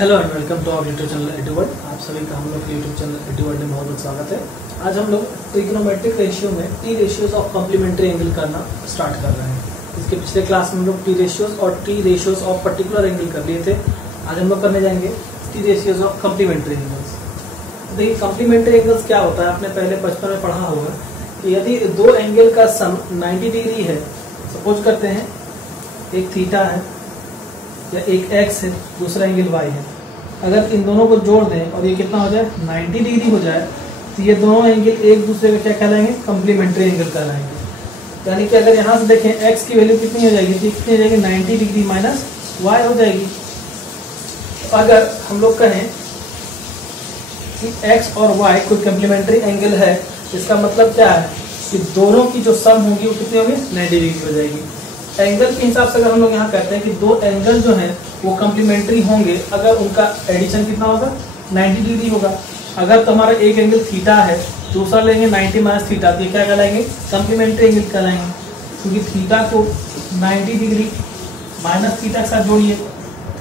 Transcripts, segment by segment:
Hello and welcome to our YouTube channel Edward. आप सभी का हम लोग के यूट्यूब चैनल एडवर्ड में बहुत बहुत स्वागत है। आज हम लोग ट्रिग्नोमेट्रिक रेशियो में T ratios of complementary angle करना स्टार्ट कर रहे हैं। इसके पिछले क्लास में हम लोग टी रेशियोज और T ratios of particular angle कर लिए थे। आज हम लोग करने जाएंगे T ratios of complementary angles. देखिए कॉम्प्लीमेंट्री एंगल्स क्या होता है, आपने पहले बचपन में पढ़ा होगा कि यदि दो एंगल का सम 90 डिग्री है, सपोज करते हैं एक थीटा है या एक एक्स है, दूसरा एंगल वाई है, अगर इन दोनों को जोड़ दें और ये कितना हो जाए 90 डिग्री हो जाए तो ये दोनों एंगल एक दूसरे का क्या कहलाएंगे, कॉम्प्लीमेंट्री एंगल कहलाएंगे। यानी कि अगर यहाँ से देखें x की वैल्यू कितनी हो जाएगी, तो कितनी हो जाएगी 90 डिग्री माइनस वाई हो जाएगी। तो अगर हम लोग कहें कि x और y कोई कॉम्प्लीमेंट्री एंगल है, इसका मतलब क्या है कि दोनों की जो सम होगी वो कितनी होगी 90 डिग्री हो जाएगी। एंगल के हिसाब से अगर हम लोग यहाँ कहते हैं कि दो एंगल जो हैं वो कॉम्प्लीमेंट्री होंगे अगर उनका एडिशन कितना होगा 90 डिग्री होगा। अगर तो हमारा एक एंगल थीटा है, दूसरा लेंगे 90 माइनस थीटा, तो ये क्या कहलाएंगे, कॉम्प्लीमेंट्री एंगल कहलाएंगे। क्योंकि थीटा को 90 डिग्री माइनस थीटा के साथ जोड़िए,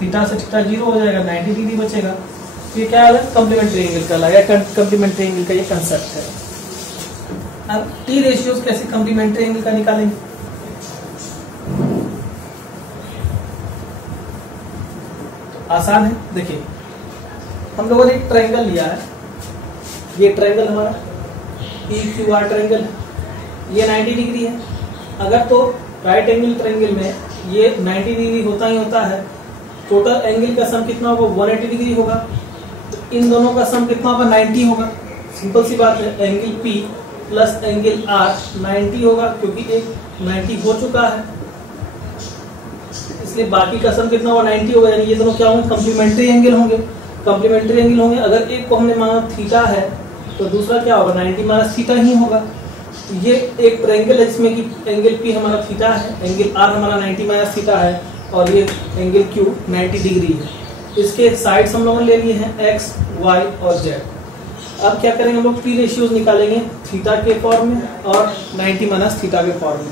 थीटा से थीटा 0 हो जाएगा, 90 डिग्री बचेगा, तो ये क्या है, कॉम्प्लीमेंट्री एंगल कहलाएगा। कॉम्प्लीमेंट्री एंगल का ये कंसेप्ट है। अब टी रेशियोज कैसे कॉम्प्लीमेंट्री एंगल का निकालेंगे, आसान है। देखिए हम लोगों ने एक ट्रायंगल लिया है, ये ट्रायंगल हमारा PQR ट्रायंगल है, ये 90 डिग्री है। अगर तो राइट एंगल ट्रायंगल में ये 90 डिग्री होता ही होता है, टोटल एंगल का सम कितना होगा 180 डिग्री होगा, तो इन दोनों का सम कितना होगा 90 होगा। सिंपल सी बात है, angle P plus angle R 90 होगा, क्योंकि एक 90 हो चुका है, इसलिए बाकी का सम कितना होगा 90 होगा। यानी ये दोनों क्या होंगे, कॉम्प्लीमेंट्री एंगल होंगे। कॉम्प्लीमेंट्री एंगल होंगे, अगर एक को हमने माना थीटा है तो दूसरा क्या होगा 90 माइनस थीटा ही होगा। तो ये एक ट्रायंगल है जिसमें कि एंगल P हमारा थीटा है, एंगल R हमारा 90 माइनस थीटा है और ये एंगल Q 90 डिग्री है। इसके साइड्स हम लोगों ने ले लिए हैं x, y और z। अब क्या करेंगे, हम लोग टी रेशियोज निकालेंगे थीटा के फॉर्म में और 90 माइनस थीटा के फॉर्म में।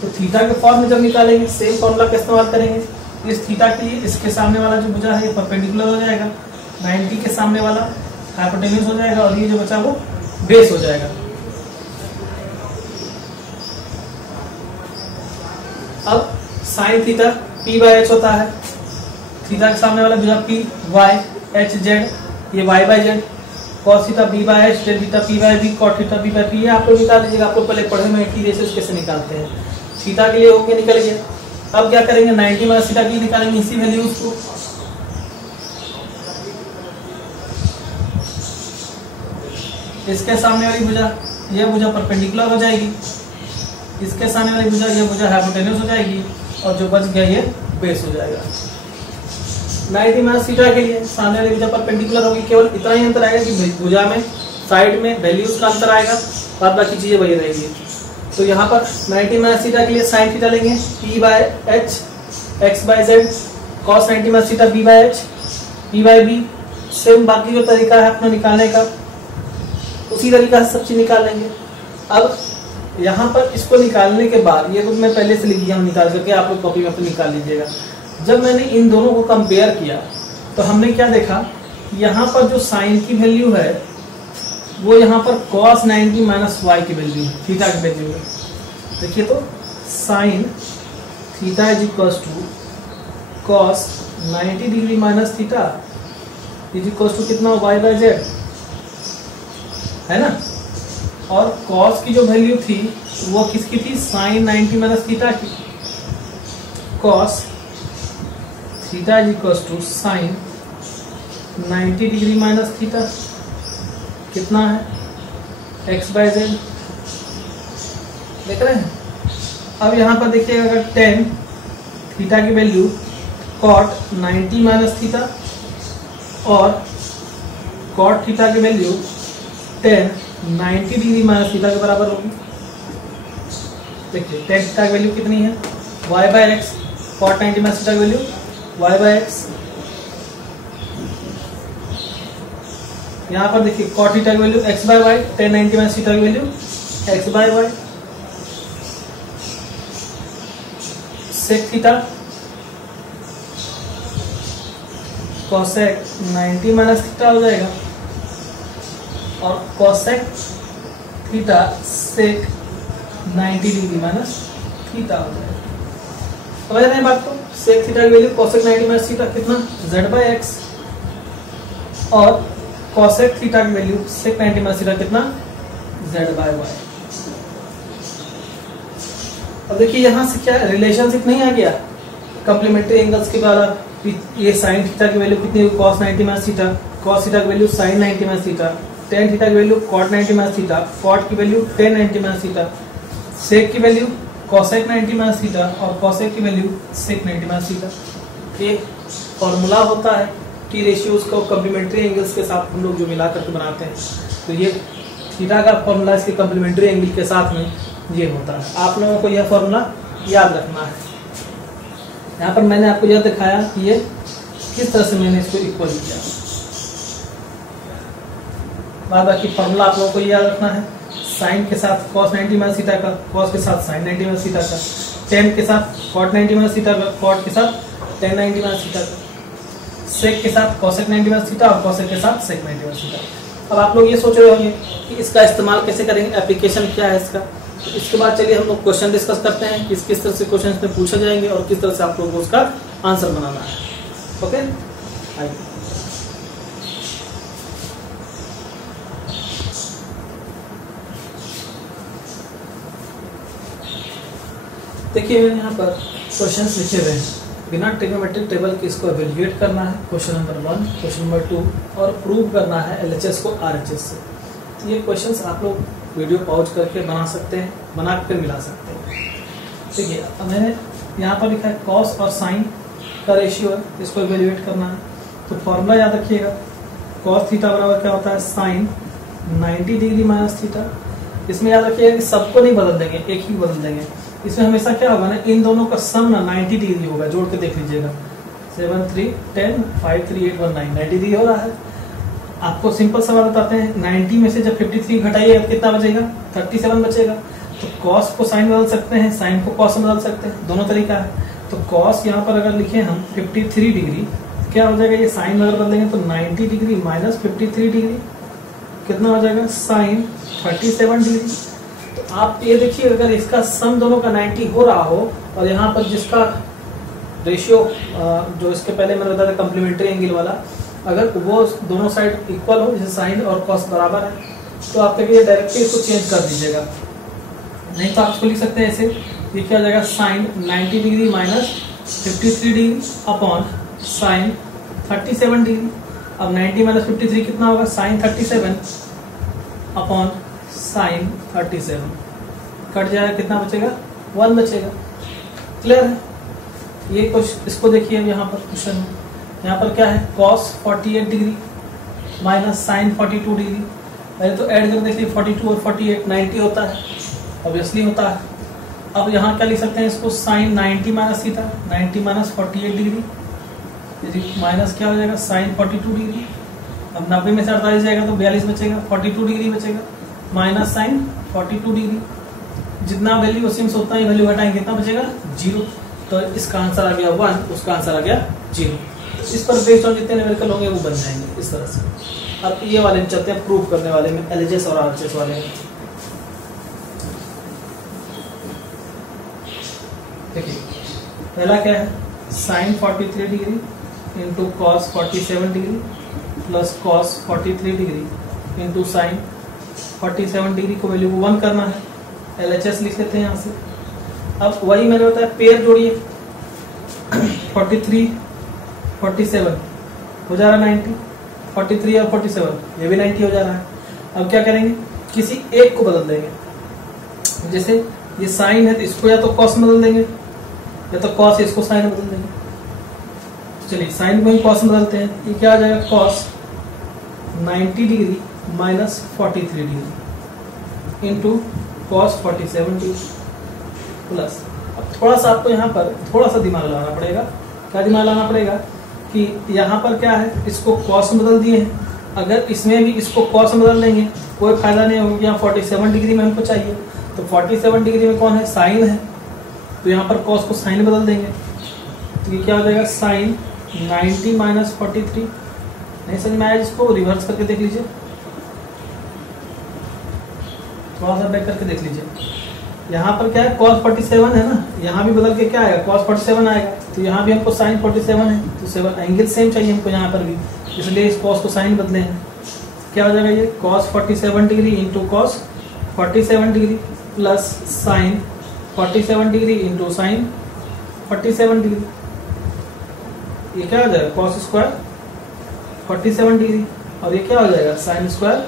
तो थीटा के फॉर्म में जब निकालेंगे सेम फॉर्मूला का इस्तेमाल करेंगे। इस थीटा के लिए इसके सामने वाला जो भुजा है ये परपेंडिकुलर हो जाएगा, 90 के सामने वाला हाइपोटेन्यूज हो जाएगा और ये जो बचा वो बेस हो जाएगा। अब साइन थीटा P/H होता है, थीटा के सामने वाला भुजा P Y H Z, ये Y by Z, cos theta B/H, tan theta P/B, cot theta P/P, ये आप लोग निकाल लीजिएगा। आपको पहले पढ़े में टी रेशियोज कैसे निकालते हैं। थीटा के लिए होके निकल गया। अब क्या करेंगे 90 माइनस थीटा के लिए निकालेंगे इसी वैल्यूज को। इसके सामने वाली भुजा ये भुजा परपेंडिकुलर हो जाएगी, इसके सामने वाली भुजा ये भुजा हाइपोटेन्यूज हो जाएगी और जो बच गया ये बेस हो जाएगा। 90 माइनस थीटा के लिए सामने वाली भुजा परपेंडिकुलर होगी, केवल इतना ही अंतर आएगा कि भुजा में साइड में वैल्यूज का अंतर आएगा, बाद बाकी चीजें वही रहेगी। तो यहाँ पर 90 माइनस थीटा के लिए साइन थीटा लेंगे P/H x/z, cos 90 minus theta B/H P/B। Same बाकी जो तरीका है अपना निकालने का, उसी तरीका से सब चीज निकाल लेंगे। अब यहाँ पर इसको निकालने के बाद ये तो मैं पहले से लिखी हम निकाल करके, आप लोग कॉपी में अपने निकाल लीजिएगा। जब मैंने इन दोनों को कंपेयर किया तो हमने क्या देखा, यहाँ पर जो साइन की वैल्यू है वो यहाँ पर cos 90 माइनस वाई की वैल्यू है, थीटा की वैल्यू है। देखिए तो sine theta is equal to cos 90 degree minus theta is equal to कितना y बाई जेड है ना। और cos की जो वैल्यू थी वो किसकी थी, साइन 90 माइनस थीटा की। cos theta is equal to sine 90 degree minus theta कितना है x/z, देख रहे हैं। अब यहाँ पर देखिए अगर tan थीटा की वैल्यू cot 90 माइनस थीटा और cot थीटा की value tan 90 degree minus theta के बराबर होगी। देखिए tan थीटा की वैल्यू कितनी है y/x, cot 90 माइनस थीटा की वैल्यू y/x। यहाँ पर देखिए cot थीटा की value x/y, tan 90 minus theta की value x/y। sec theta cosec 90 minus theta हो जाएगा और cosec theta sec 90 degree minus theta हो जाएगा। समझ रहे हैं बात को? सेक थीटा की वैल्यू कोसेक 90 माइनस थीटा कितना z/x और कोसेक थीटा की वैल्यू सेक 90 माइनस थीटा कितना z/y। अब देखिए यहाँ से क्या रिलेशनशिप नहीं आ गया कॉम्प्लीमेंट्री एंगल्स के द्वारा। ये साइन थीटा की वैल्यू कितनी हुई cos 90 minus theta, cos theta की value sin 90 minus theta, tan theta की value cot 90 minus theta, cot की value tan 90 minus theta, sec की वैल्यू cosec 90 माइनस थीटा और cosec की वैल्यू sec 90 माइनस थीटा। ये formula होता है T ratios को कॉम्प्लीमेंट्री एंगल्स के साथ हम लोग जो मिला करके बनाते हैं। तो ये थीटा का फॉर्मूला इसके कॉम्प्लीमेंट्री एंगल के साथ में ये होता है। आप लोगों को यह फॉर्मूला याद रखना है। यहाँ पर मैंने आपको यह दिखाया कि ये किस तरह से मैंने इसको इक्वल किया। बाकी फॉर्मूला आप लोगों को याद रखना है। साइन के साथ cos 90 माइनस थीटा का, cos के साथ sin 90 माइनस थीटा का, tan के साथ cot 90 माइनस थीटा का, cot के साथ tan 90 माइनस थीटा का, sec के साथ cosec 90 माइनस थीटा और cosec के साथ sec 90 माइनस थीटा। अब आप लोग ये सोच रहे होंगे कि इसका इस्तेमाल कैसे करेंगे, एप्लीकेशन क्या है इसका। तो इसके बाद चलिए हम लोग क्वेश्चन डिस्कस करते हैं कि किस तरह से क्वेश्चन में पूछे जाएंगे और किस तरह से आप लोगों को उसका आंसर बनाना है। ओके, आइए देखिए यहाँ पर क्वेश्चंस लिखे हुए हैं। बिना ट्रिग्नोमेट्रिक टेबल के इसको एवेल्युएट करना है, क्वेश्चन नंबर 1, क्वेश्चन नंबर 2 और प्रूव करना है LHS को RHS से। तो ये क्वेश्चंस आप लोग वीडियो पॉज करके बना सकते हैं, बना कर मिला सकते हैं। देखिए मैंने यहाँ पर लिखा है cos और sin का रेशियो है, इसको एवेल्युएट करना है। तो फॉर्मूला याद रखिएगा, cos थीटा बराबर क्या होता है sin 90 डिग्री माइनस थीटा। इसमें याद रखिएगा कि सबको नहीं बदल देंगे, एक ही बदल देंगे। इसमें हमेशा क्या होगा ना, इन दोनों का सम ना 90 डिग्री होगा। जोड़ के देख लीजिएगा, 7 3 10 5 3 8 1 9 90 डिग्री हो रहा है। आपको सिंपल सवाल बताते हैं, 90 में से जब 53 घटाइए कितना बचेगा, 37 बचेगा। तो cos को sin बदल सकते हैं, sin को cos में बदल सकते हैं, दोनों तरीका है। तो cos यहाँ पर अगर लिखे हम 53 डिग्री, क्या हो जाएगा, ये sin अगर बदलेंगे तो 90 डिग्री माइनस 53 डिग्री कितना हो जाएगा, sin 37 डिग्री। तो आप ये देखिए, अगर इसका सम दोनों का 90 हो रहा हो और यहाँ पर जिसका रेशियो जो इसके पहले मैंने बताया था कॉम्प्लीमेंट्री एंगल वाला, अगर वो दोनों साइड इक्वल हो, जैसे साइन और कॉस बराबर है, तो आप देखिए डायरेक्टली इसको चेंज कर दीजिएगा। नहीं तो आप इसको लिख सकते हैं ऐसे, ये क्या हो जाएगा, sine 90 degree minus 53 degree upon sine 37 degree. अब 90 माइनस 53 कितना होगा, साइन 37 अपॉन साइन 37, कट जाएगा, कितना बचेगा, 1 बचेगा। क्लियर है? ये कुछ इसको देखिए, यहाँ पर क्वेश्चन है, यहाँ पर क्या है, cos 48 degree minus sine 42 degree. पहले तो ऐड कर देखिए, 42 और 48 90 होता है, ऑब्वियसली होता है। अब यहाँ क्या लिख सकते हैं इसको, sine 90 minus theta, 90 minus 48 degree minus क्या हो जाएगा, साइन 42 डिग्री। अब 90 में से 48 जाएगा तो 42 बचेगा, 42 डिग्री बचेगा माइनस साइन 42 डिग्री। जितना वैल्यू उसी में से उतना ही वैल्यू घटाएंगे, कितना बचेगा, 0। तो इसका आंसर आ गया 1, उसका आंसर आ गया 0। इस पर बेस्ड ऑन जितने न्यूमेरिकल होंगे वो बन जाएंगे इस तरह से। अब ये वाले में चलते हैं, प्रूव करने वाले में, LHS और RHS वाले में। देखिए पहला क्या है, sine 43 degree into cos 47 degree plus cos 43 degree into sine 47 degree को वैल्यू को 1 करना है। LHS लिख लेते हैं यहाँ से। अब वही मैंने बताया, पेयर जोड़िए, 43 47 हो जा रहा है 90, 43 और 47 ये भी 90 हो जा रहा है। अब क्या करेंगे, किसी एक को बदल देंगे। जैसे ये साइन है तो इसको या तो कॉस में बदल देंगे, या तो कॉस इसको साइन में बदल देंगे। तो चलिए साइन को ही कॉस में बदलते हैं। ये क्या आ जाएगा, cos 90 degree minus 43 degree into cos 47 degree plus. अब थोड़ा सा आपको यहाँ पर थोड़ा सा दिमाग लगाना पड़ेगा। क्या दिमाग लगाना पड़ेगा कि यहाँ पर क्या है, इसको कॉस में बदल दिए हैं, अगर इसमें भी इसको कॉस में बदल देंगे कोई फायदा नहीं होगा। यहाँ 47 डिग्री में हमको चाहिए, तो 47 डिग्री में कौन है, साइन है, तो यहाँ पर कॉस को साइन में बदल देंगे। तो ये क्या हो जाएगा, साइन 90 माइनस 43। नहीं समझ में आया जिसको रिवर्स करके देख लीजिए, थोड़ा सा बैक करके देख लीजिए। यहाँ पर क्या है cos 47 है ना, यहाँ भी बदल के क्या आएगा cos 47 आएगा, तो यहाँ भी हमको sin 47 है, तो 7 एंगल सेम चाहिए हमको यहाँ पर भी, इसलिए इस cos को sin बदले हैं। क्या हो जाएगा ये cos 47 degree into cos 47 degree plus sin 47 degree into sin 47 degree, ये क्या हो जाएगा cos स्क्वायर 47 डिग्री, और ये क्या हो जाएगा sin स्क्वायर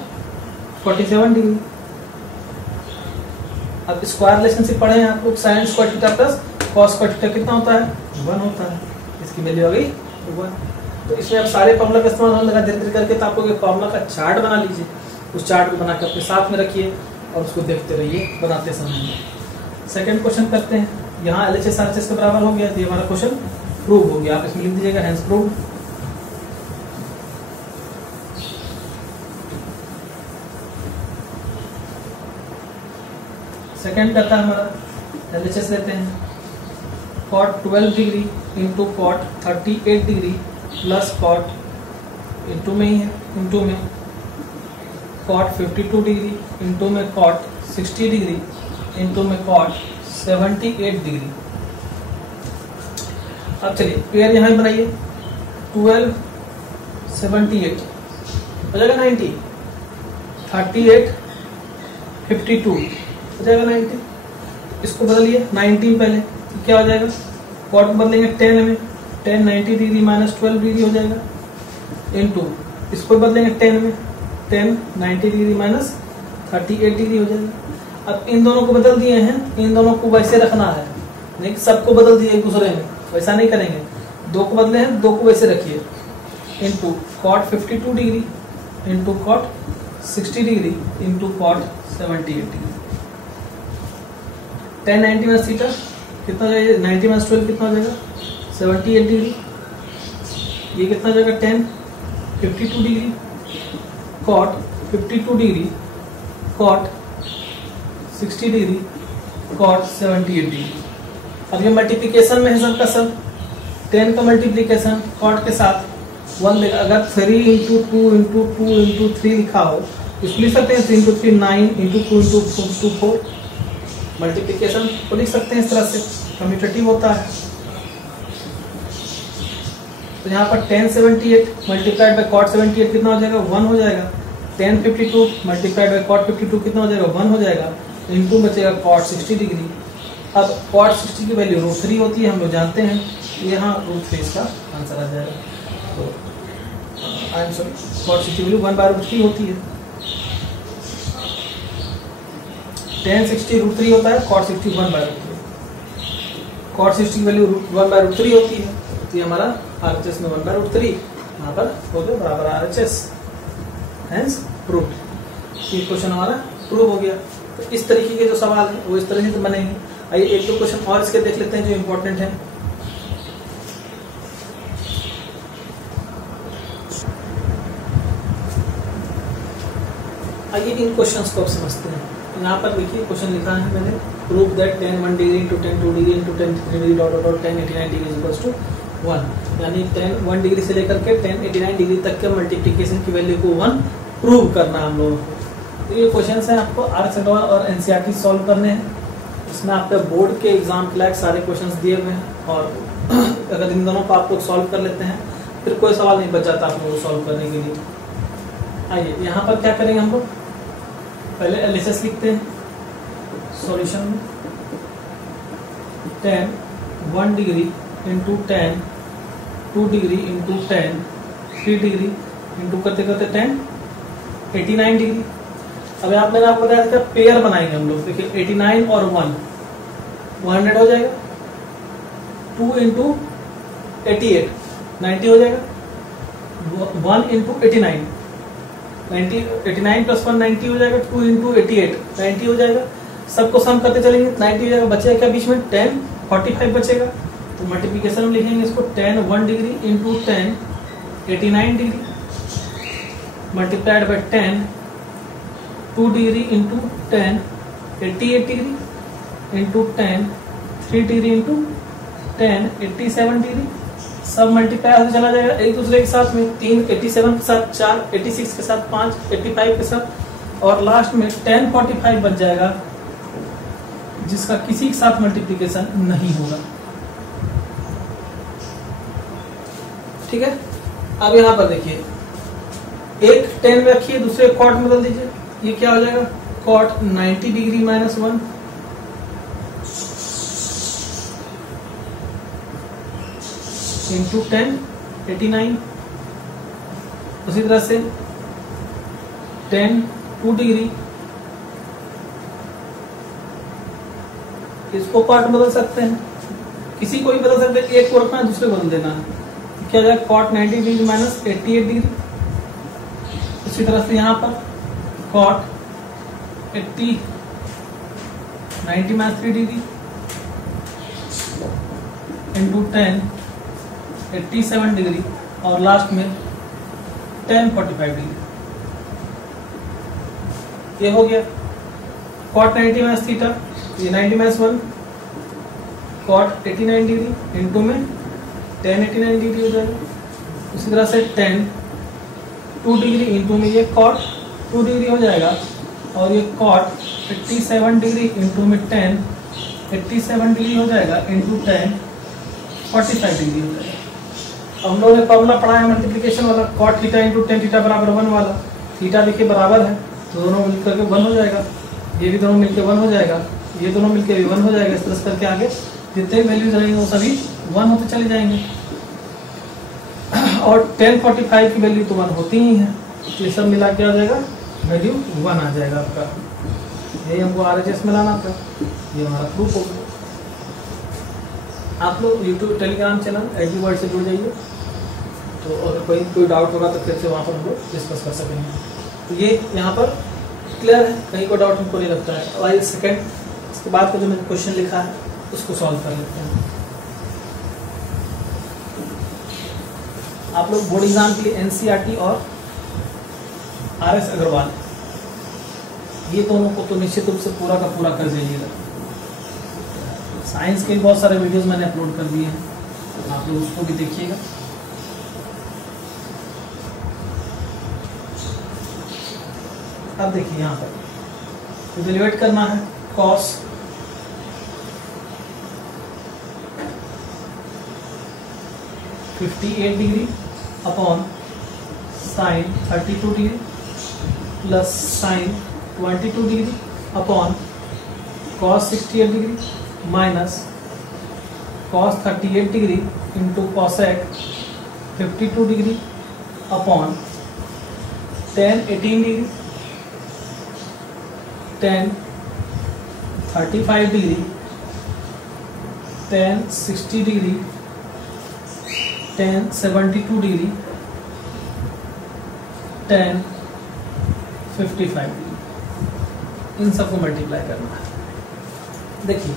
47 डिग्री। अब स्क्वायर रिलेशनशिप पढ़े हैं आप लोग, sine square theta plus cos square theta कितना होता है 1 होता है, इसकी वैल्यू आ गई 1। तो इसमें आप सारे फॉर्मूला का इस्तेमाल होने लगा धीरे धीरे करके, तो आप लोग एक फॉर्मूला का चार्ट बना लीजिए, उस चार्ट को बना के अपने साथ में रखिए और उसको देखते रहिए बनाते समय। सेकंड क्वेश्चन करते हैं, यहाँ LHS RHS के बराबर हो गया, तो ये हमारा क्वेश्चन प्रूव हो गया, आप इसमें लिख दीजिएगा हेंस प्रूव। सेकेंड करता है हमारा LHS लेते हैं, cot 12 degree into cot 38 degree plus cot into में ही है, इंटू में cot 52 डिग्री इंटू में cot 60 डिग्री इंटू में cot 78 डिग्री। अब चलिए पेयर यहाँ बनाइए, 12 78 हो जाएगा 90, 38 52 हो जाएगा 90, इसको बदलिए 19 पहले, तो क्या हो जाएगा कॉट को बदलेंगे 10 में, 10 90 डिग्री माइनस 12 डिग्री हो जाएगा, इनटू इसको बदलेंगे 10 में, 10 90 डिग्री माइनस 38 डिग्री हो जाएगा। अब इन दोनों को बदल दिए हैं, इन दोनों को वैसे रखना है, नहीं सबको बदल दिए एक दूसरे में, वैसा नहीं करेंगे, दो को बदले हैं दो को वैसे रखिए, into cot 52 degree into cot 60 degree into cot 78 degree. 10 90 minus theta कितना हो जाएगा, 90 माइनस 12 कितना हो जाएगा 78 डिग्री, ये कितना हो जाएगा 10 52 degree cot 52 degree cot 60 degree cot 78 degree. अब ये मल्टीप्लिकेशन में है सबका सब, 10 का मल्टीप्लिकेशन कॉट के साथ 1 देगा, अगर 3 इंटू 2 इंटू 2 इंटू 3 लिखा हो इसको लिख सकते हैं 3 इंटू 3 9 इंटू 2 इंटू 4 मल्टीप्लिकेशन को लिख सकते हैं इस तरह से, कम्यूटेटिव होता है। तो यहाँ पर 1078 मल्टीप्लाइड बाय कॉट 78 कितना हो जाएगा 1 हो जाएगा, 1052 मल्टीप्लाइड बाय कॉट 52 कितना हो जाएगा 1 हो जाएगा, इनटू बचेगा कॉट 60 डिग्री। अब कॉट 60 की वैल्यू √3 होती है, हम लोग जानते हैं, यहाँ √3 इसका आंसर आ जाएगा। तो I am sorry cot 60 value 1/√3 होती है, 1060 √3 होता है, cot 60 1/√3, cot 60 की वैल्यू 1/√3 होती है, तो ये हमारा RHS में 1/√3 यहाँ पर हो गया बराबर RHS, हेंस प्रूव्ड। ये क्वेश्चन हमारा प्रूव हो गया। तो इस तरीके के जो सवाल है वो इस तरह से बनेंगे। आइए एक दो क्वेश्चन और इसके देख लेते हैं जो इम्पोर्टेंट है। आइए इन क्वेश्चंस को अब समझते हैं। यहाँ पर देखिए क्वेश्चन लिखा है मैंने, prove that tan 1 degree into tan 2 degree into tan 3 degree dot dot tan 89 degree equals to 1, यानी tan 1 डिग्री से लेकर के tan 89 डिग्री तक के मल्टीप्लिकेशन की वैल्यू को 1 प्रूव करना है हम लोगों को। तो ये क्वेश्चन है आपको RHS और NCERT सॉल्व करने हैं। इसमें आपके बोर्ड के एग्जाम के लायक सारे क्वेश्चन दिए हुए हैं, और अगर इन दोनों को आप लोग सॉल्व कर लेते हैं फिर कोई सवाल नहीं बच जाता आप लोगों को सॉल्व करने के लिए। आइए यहाँ पर क्या करेंगे हम लोग, पहले LHS लिखते हैं सॉल्यूशन में, tan 1 degree into tan 2 degree into tan 3 degree into करते करते tan 89 डिग्री। अब यहाँ मैंने आपको बताया था पेयर बनाएंगे हम लोग। देखिए 89 और 1 100 हो जाएगा, 2 इंटू 88 90 हो जाएगा, 1 इंटू 89 90 89 प्लस 1 90 हो जाएगा, 2 इंटू 88 90 हो जाएगा। सबको सम करते चलेंगे 90 हो जाएगा, बचेगा क्या बीच में tan 45 बचेगा। तो मल्टीप्लिकेशन में लिखेंगे इसको tan 1 degree into tan 89 degree multiplied by tan 2 degree into tan 88 degree into tan 3 degree into tan 87 degree सब मल्टीप्लाई होते चला जाएगा एक दूसरे के साथ में। 3 87 के साथ, 4 86 के साथ, 5 85 के साथ, और लास्ट में 10 45 बच जाएगा जिसका किसी के साथ मल्टीप्लिकेशन नहीं होगा। ठीक है, अब यहां पर देखिए, एक 10 में रखिए, दूसरे कॉट में बदल दीजिए। ये क्या हो जाएगा, कॉट 90 डिग्री माइनस 1 इंटू 10 89। उसी तरह से 10 2 डिग्री, इसको कॉट बदल सकते हैं, किसी को भी बदल सकते हैं, एक को रखना है दूसरे को बदल देना है। क्या हो जाएगा, कॉट 90 डिग्री माइनस 88 डिग्री। इसी तरह से यहाँ पर cot 90 minus 3 degree into 10 87 degree, और लास्ट में 10 45 डिग्री। ये हो गया कॉट 90 माइनस थीटा, ये 90 माइनस 1 कॉट 89 डिग्री इंटू में 10 89 डिग्री हो जाएगा। उसी तरह से 10 2 डिग्री इंटू में ये कॉट 2 डिग्री हो जाएगा, और ये कॉट 87 डिग्री इंटू में 10 87 डिग्री हो जाएगा इंटू 10 45 डिग्री हो जाएगा। अब हम लोगों ने फॉर्मूला पढ़ा है मल्टीप्लिकेशन वाला, कॉट थीटा इंटू 10 थीटा बराबर 1 वाला। थीटा देखिए बराबर है तो दोनों मिलकर के 1 हो जाएगा, ये भी दोनों मिलकर 1 हो जाएगा, ये दोनों मिलकर भी 1 हो जाएगा। इस तरह से करके आगे जितने वैल्यूज रहेंगे वो सभी 1 होते चले जाएंगे। और 10 45 की वैल्यू तो 1 होती ही है, ये सब मिला के आ जाएगा, वैल्यू 1 आ जाएगा आपका। यही हमको RHS में लाना था, ये हमारा प्रूफ हो गया। आप लोग यूट्यूब टेलीग्राम चैनल एजुवर्ड से जुड़ जाइए, तो अगर कोई डाउट होगा तो फिर से वहाँ पर हम लोग डिस्कस कर सकेंगे। तो ये यहाँ पर क्लियर है, कहीं को डाउट हमको नहीं लगता है। और आइए सेकेंड, इसके बाद का जो मैंने क्वेश्चन लिखा है उसको सॉल्व कर लेते हैं। आप लोग बोर्ड एग्जाम के लिए NCERT और RS अग्रवाल, ये दोनों को तो निश्चित रूप से पूरा का पूरा कर जाइएगा। साइंस के बहुत सारे वीडियोस मैंने अपलोड कर दिए हैं, आप लोग उसको भी देखिएगा। अब देखिए यहाँ पर इवेल्युएट करना है cos 58 degree upon sine 32 degree plus sine 22 degree upon cos 68 degree minus cos 38 degree into cosec 52 degree upon tan 18 degree, tan 35 degree, tan 60 degree, tan 72 degree, tan 55 degree, इन सबको मल्टीप्लाई करना है। देखिए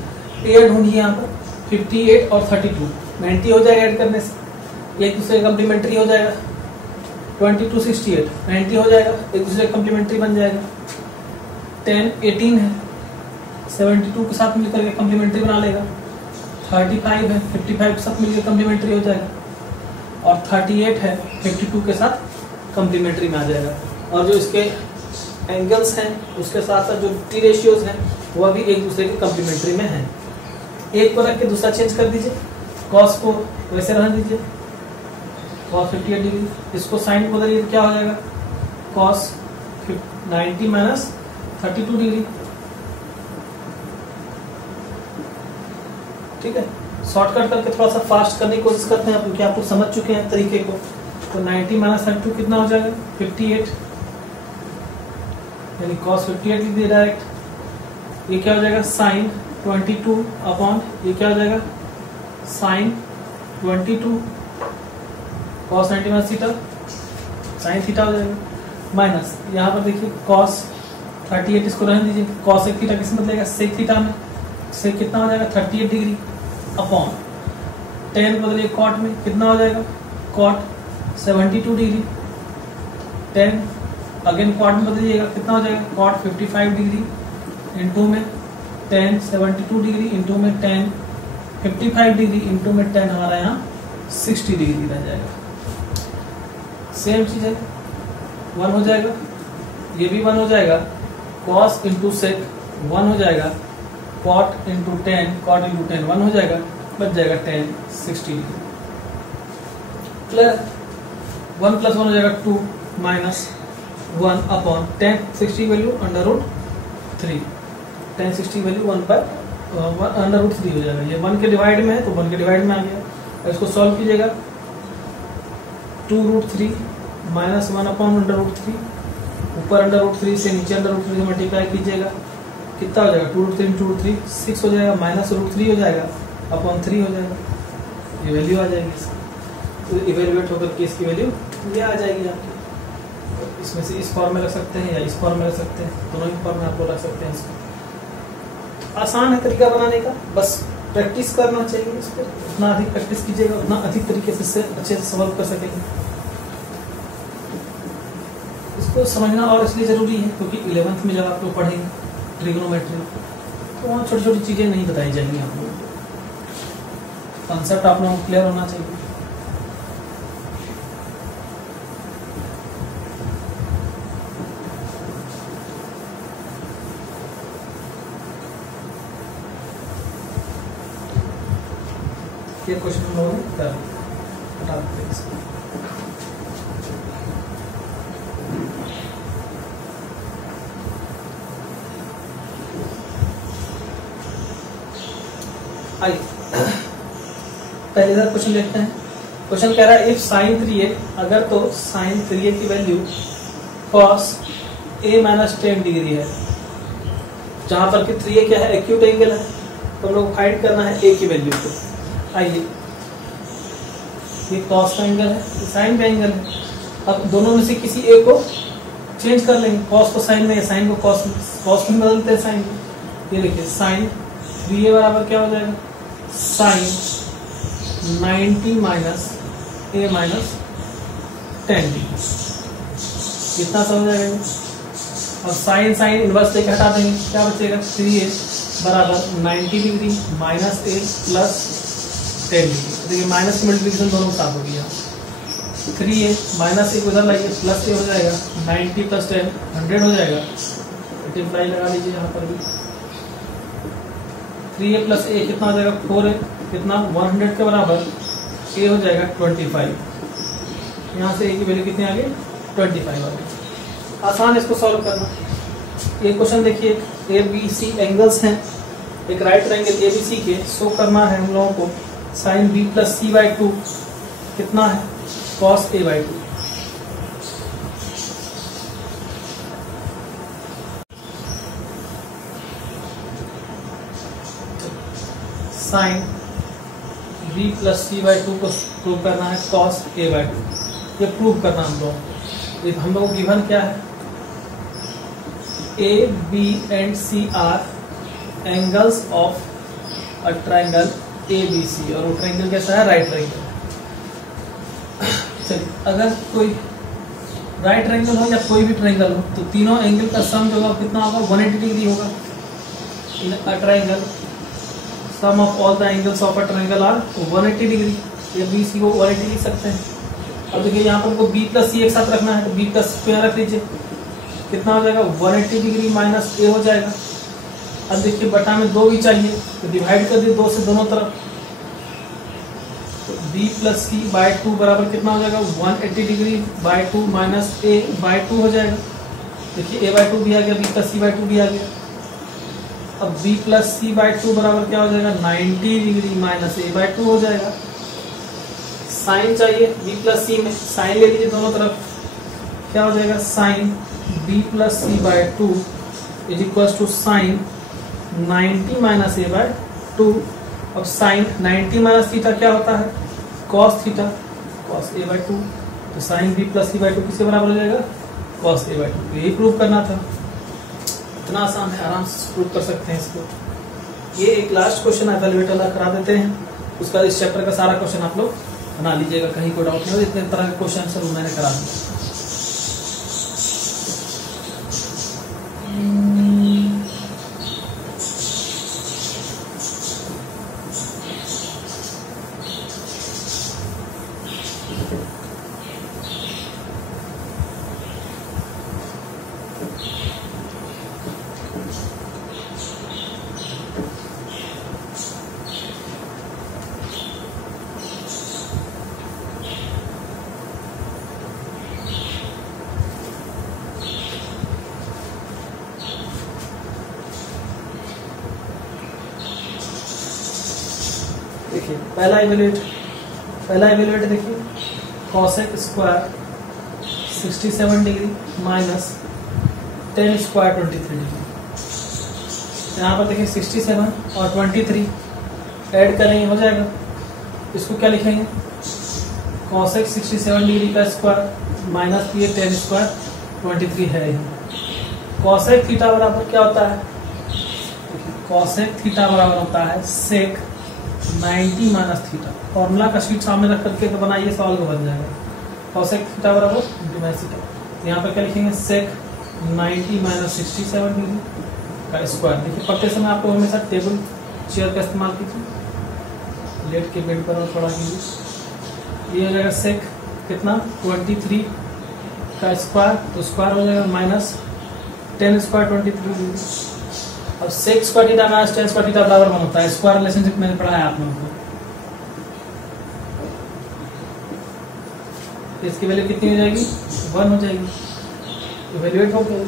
ए ढूंढिए यहाँ पर 58 और 32 90 हो जाएगा ऐड करने से, एक दूसरे कम्प्लीमेंट्री हो जाएगा। 22 68 90 हो जाएगा, एक दूसरे कम्प्लीमेंट्री बन जाएगा। 10 18 है, 72 के साथ मिलकर के कम्प्लीमेंट्री बना लेगा। 35 है, 55 के साथ मिलकर कम्प्लीमेंट्री हो जाएगा, और 38 है 52 के साथ कम्प्लीमेंट्री में आ जाएगा। और जो इसके एंगल्स हैं उसके साथ साथ जो टी रेशियोज हैं वह भी एक दूसरे के कम्प्लीमेंट्री में हैं। एक को रख के दूसरा चेंज कर दीजिए, कॉस को वैसे रहने दीजिए, कॉस 58 डिग्री, इसको साइन को बदलिए तो क्या हो जाएगा, कॉस 90 माइनस 32 डिग्री। ठीक है, शॉर्टकट करके थोड़ा सा फास्ट करने की कोशिश करते हैं क्योंकि आप लोग समझ चुके हैं तरीके को। तो 90 माइनस 32 कितना हो जाएगा, 58, यानी cos 58 लिख दिया डायरेक्ट। ये क्या हो जाएगा, साइन 22 अपॉन ये क्या हो जाएगा, sine 22 cos 90 minus theta, sine theta हो जाएगा, माइनस यहाँ पर देखिए cos 38, इसको रहने दीजिए, cos एक थीटा किस में बदलेगा, sec थीटा में, sec कितना हो जाएगा 38 डिग्री अपॉन tan बदलिए cot में, कितना हो जाएगा cot 72 degree, tan again cot में बदलिएगा, कितना हो जाएगा cot 55 डिग्री इंटू में tan 72 डिग्री इंटू में tan 55 डिग्री इंटू में tan हमारा यहाँ 60 डिग्री रह जाएगा। सेम चीज है, 1 हो जाएगा, ये भी 1 हो जाएगा, cos इंटू सेक 1 हो जाएगा, cot इंटू 10 cot इंटू 10 1 हो जाएगा, बच जाएगा 10 60 डिग्री। क्लियर? 1 प्लस 1 हो जाएगा 2 minus 1 upon 10 60 value under root 3, 10 60 value 1 पर अंडर रूट 3 हो जाएगा। ये 1 के डिवाइड में है तो 1 के डिवाइड में आ गया। इसको सॉल्व कीजिएगा, 2 root 3 minus 1 upon under root 3, ऊपर अंडर रूट 3 से नीचे अंडर रूट 3 से मल्टीप्लाई कीजिएगा, कितना हो जाएगा 2 रूट 3 इंटू रूट 3 6 हो जाएगा, माइनस रूट 3 हो जाएगा अपॉन 3 हो जाएगा, ये वैल्यू आ जाएगी इसकी। तो इवेल्युएट होकर के इसकी वैल्यू ये आ जाएगी आपकी। इसमें से इस फॉर्म में रख सकते हैं या इस फॉर्म में रख सकते हैं, दोनों ही फॉर्म में आपको रख सकते हैं। इसको आसान है तरीका बनाने का, बस प्रैक्टिस करना चाहिए। इस पर जितना अधिक प्रैक्टिस कीजिएगा उतना अधिक तरीके से अच्छे से सॉल्व कर सकेंगे। इसको समझना और इसलिए जरूरी है क्योंकि 11th में जब आप लोग पढ़ेंगे ट्रिग्नोमेट्री तो वहाँ छोटी छोटी चीजें नहीं बताई जाएंगी आप लोगों को, कॉन्सेप्ट आप लोगों को क्लियर होना चाहिए। ये क्वेश्चन हम लोगों ने कर हटा देते हैं इसको। आइए पहले इधर क्वेश्चन देखते हैं। क्वेश्चन कह रहा है इफ साइन 3a, अगर तो साइन 3a की value cos a minus 10 degree है, जहां पर कि 3a क्या है एक्यूट एंगल है, तो हम लोग फाइंड करना है a की वैल्यू को। आइए ये cos का एंगल है, ये साइन का एंगल है। अब दोनों में से किसी एक को चेंज कर लेंगे, cos को साइन में, साइन को cos में बदलते हैं साइन में। ये देखिए साइन 3a बराबर क्या हो जाएगा, sine 90 minus a minus 10 degree, कितना सा हो जाएगा। अब साइन साइन इनवर्स लेके हटा देंगे, क्या बचेगा 3a बराबर 90 degree minus a plus 10 degree. देखिए माइनस की मल्टीप्लिकेशन दोनों के साथ होगी यहाँ, 3a माइनस a को इधर लाइए प्लस a हो जाएगा, 90 प्लस 10 100 हो जाएगा, मल्टीप्लाई लगा लीजिए यहाँ पर भी। 3a प्लस a कितना हो जाएगा 4a, कितना 100 के बराबर a हो जाएगा 25। यहाँ से a की वैल्यू कितनी आ गई 25 आ गई। आसान इसको सॉल्व करना। ये क्वेश्चन देखिए ABC एंगल्स हैं, एक राइट एंगल ABC के शो करना है हम लोगों को। Sine b plus c by 2 कितना है cos a by 2। Sine b plus c by 2 को प्रूव करना है cos a बाई 2, ये प्रूव करना हम लोग गिवन क्या है, A, B and C are angles of a triangle ABC, और वो ट्रायंगल कैसा है राइट ट्रायंगल। चलिए अगर कोई राइट ट्रायंगल हो या कोई भी ट्रायंगल हो तो तीनों एंगल का सम जो होगा कितना होगा 180 डिग्री होगा। In a triangle sum of all the angles of a triangle are 180 degree, या BC को 180 लिख सकते हैं। अब देखिए यहाँ पर को B प्लस C एक साथ रखना है तो B प्लस को यहाँ रख लीजिए, कितना हो जाएगा 180 डिग्री माइनस a हो जाएगा। अब देखिए बटा में 2 भी चाहिए तो डिवाइड कर दिए 2 से दोनों तरफ, तो b प्लस c बाई 2 बराबर कितना हो जाएगा 180 degree by 2 minus a by 2 हो जाएगा। देखिए a बाई 2 भी आ गया, b प्लस c बाई 2 भी आ गया। अब b प्लस c बाई 2 बराबर क्या हो जाएगा 90 डिग्री माइनस a बाई 2 हो जाएगा। साइन चाहिए b प्लस c में, साइन ले लीजिए दोनों तरफ, क्या हो जाएगा sine b plus c by 2 is equal to sine 90 minus a by 2। अब साइन 90 माइनस थीटा क्या होता है cos theta, cos a by 2, तो sine b plus c by 2 किसके बराबर हो जाएगा cos a बाई 2। तो यही प्रूव करना था, इतना आसान है, आराम से प्रूव कर सकते हैं इसको। ये एक लास्ट क्वेश्चन एवेलुएट वाला करा देते हैं, उसका इस चैप्टर का सारा क्वेश्चन आप लोग बना लीजिएगा, कहीं कोई डाउट नहीं हो। इतने तरह के क्वेश्चन सब मैंने करा दिया। देखिए पहला इवेल्युएट देखिए cosec square 67 degree minus tan square 23 degree. यहाँ पर देखिए 67 और 23 ऐड करेंगे हो जाएगा। इसको क्या लिखेंगे कॉसेक 67 डिग्री का स्क्वायर माइनस ये टेन स्क्वायर 23 है ही। कॉसेक थीटा बराबर क्या होता है, कॉसेक थीटा बराबर होता है सेक 90 माइनस थीटा। फॉर्मूला का शीट सामने रख करके तो बनाइए, सॉल्व को बन जाएगा। कॉसेक थीटा बराबर माइनस थीटा। यहाँ पर क्या लिखेंगे सेक 90 माइनस 67 डिग्री का स्क्वायर। देखिए पढ़ते समय आपको हमेशा टेबल चेयर का इस्तेमाल कीजिए, लेट के बेड पर और पढ़ा कीजिए। ये हो जाएगा सेक कितना 23 का स्क्वायर, तो स्क्वायर हो जाएगा माइनस 10 स्क्वायर 23 डिग्री। अब sec square theta minus tan square theta बराबर 1 होता है। स्क्वायर रिलेशनशिप मैंने पढ़ा है आप लोगों को। इसकी वैल्यू कितनी हो जाएगी 1 हो जाएगी, इवेल्युएट हो गई।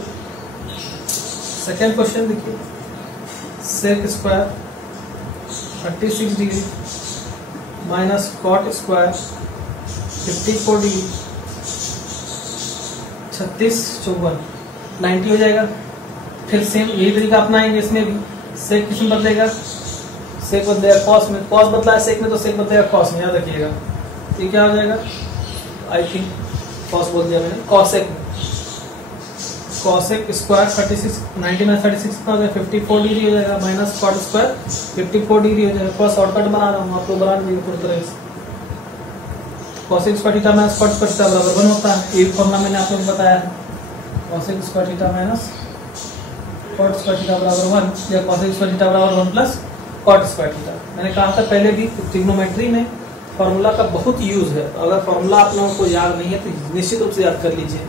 सेकेंड क्वेश्चन देखिए सेक स्क्वायर 36 डिग्री माइनस कॉट स्क्वायर 54 डिग्री 36 54 90 हो जाएगा। फिर सेम यही तरीका अपनाएंगे इसमें भी। सेक किसमें बदलेगा, सेक बदलेगा कॉस में। कॉस बदला है सेक में तो सेक बदलेगा कॉस में, याद रखिएगा। ये क्या हो जाएगा, आई थिंक कॉस बोल दिया मैंने, कॉसेक स्क्वायर 36 90 माइनस 36 कितना हो जाएगा 54 डिग्री हो जाएगा माइनस कॉट स्क्वायर 54 डिग्री हो जाएगा। थोड़ा शॉर्टकट बना रहा हूँ, आप लोग बना लीजिए पूरी तरह से। Cosec square theta minus cot square theta बराबर 1 होता है। एक फॉर्मूला मैंने आप लोगों को बताया है, cosec square theta minus cot square theta बराबर 1 या कॉसेक स्क्वायर थीटा बराबर 1 प्लस कॉट स्क्वायर थीटा। मैंने कहा था पहले भी ट्रिग्नोमेट्री में फार्मूला का बहुत यूज है। अगर फार्मूला आप लोगों को याद नहीं है तो निश्चित रूप से याद कर लीजिए,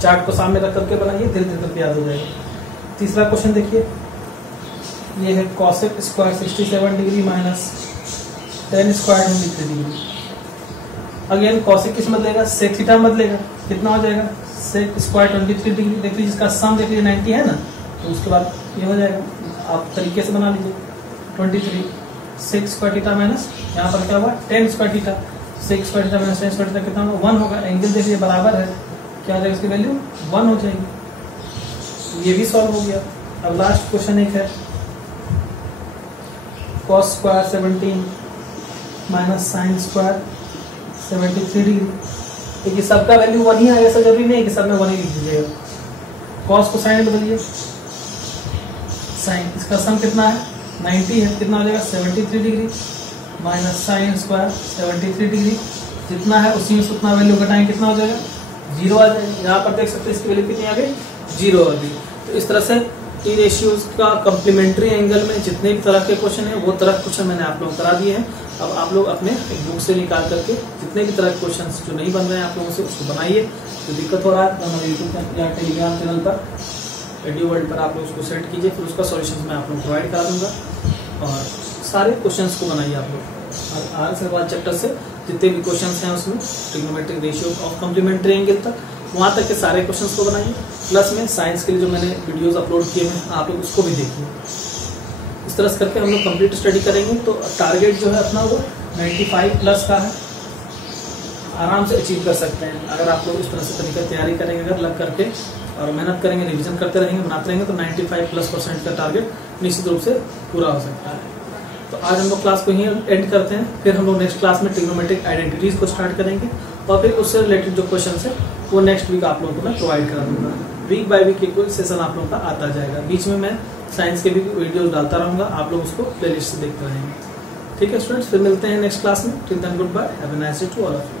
चार्ट को सामने रख करके बनाइए, धीरे धीरे करके याद हो जाएगा। तीसरा क्वेश्चन देखिए, ये है cosec square 67 degree minus tan square 23 degree. Again cosec किस बदलेगा, सेक थीटा बदलेगा। कितना हो जाएगा सेक स्क्वायर 23 डिग्री। देख लीजिए जिसका सम देख लीजिए 90 है ना, तो उसके बाद ये हो जाएगा। आप तरीके से बना लीजिए 23 सेक स्क्वायर थीटा माइनस यहाँ पर क्या हुआ 10 square theta. Sec square theta minus 10 square theta कितना होगा 1 होगा। एंगल देखिए बराबर है, क्या हो जाएगा इसकी वैल्यू 1 हो जाएगी। ये भी सॉल्व हो गया। अब लास्ट क्वेश्चन एक है cos square 17 minus sine square 73 degree. देखिए सबका वैल्यू 1 ही आएगा, ऐसा जरूरी नहीं है कि सब में 1 ही लिख दीजिएगा। कॉस को साइन में बदलिए, साइन इसका सम कितना है 90 है, कितना हो जाएगा 73 degree minus sine square 73 degree. जितना है उसी में उतना वैल्यू घटाएं, कितना हो जाएगा 0 आ जाएगा। यहाँ पर देख सकते हैं इसकी वैल्यू कितनी आ गई 0 आ गई। तो इस तरह से टी रेशियोज का कम्प्लीमेंट्री एंगल में जितने भी तरह के क्वेश्चन है वो तरह के क्वेश्चन मैंने आप लोगों को करा दिए हैं। अब आप लोग अपने बुक से निकाल करके जितने भी तरह के क्वेश्चन जो नहीं बन रहे हैं आप लोगों से उसको बनाइए। जो दिक्कत हो रहा है तो हमारे यूट्यूब या टेलीग्राम चैनल पर एडी वर्ल्ड पर आप लोग उसको सेट कीजिए, फिर उसका सॉल्यूशन मैं आप लोग प्रोवाइड करा दूंगा। और सारे क्वेश्चंस को बनाइए आप लोग। आज से बाद चैप्टर से जितने भी क्वेश्चंस हैं उसमें trigonometric ratio of complementary angle तक वहाँ तक के सारे क्वेश्चंस को बनाइए। प्लस में साइंस के लिए जो मैंने वीडियोस अपलोड किए हैं आप लोग उसको भी देखिए। इस तरह से करके हम लोग कंप्लीट स्टडी करेंगे तो टारगेट जो है अपना वो 95 प्लस का है, आराम से अचीव कर सकते हैं। अगर आप लोग इस तरह से तरीका तैयारी करेंगे, अगर लग करके और मेहनत करेंगे, रिवीजन करते रहेंगे, बनाते रहेंगे तो 95+% का टारगेट निश्चित रूप से पूरा हो सकता है। तो आज हम लोग क्लास को यहीं एंड करते हैं, फिर हम लोग नेक्स्ट क्लास में ट्रिग्नोमेट्रिक आइडेंटिटीज को स्टार्ट करेंगे और फिर उससे रिलेटेड जो क्वेश्चन है वो नेक्स्ट वीक आप लोगों को मैं प्रोवाइड करा दूंगा। वीक बाय वीक एक सेशन आप लोगों का आता जाएगा। बीच में मैं साइंस के भी वीडियोस डालता रहूंगा, आप लोग उसको प्लेलिस्ट से देखते रहेंगे। ठीक है स्टूडेंट्स, फिर मिलते हैं नेक्स्ट क्लास में। Till then goodbye, have a nice day to all of you.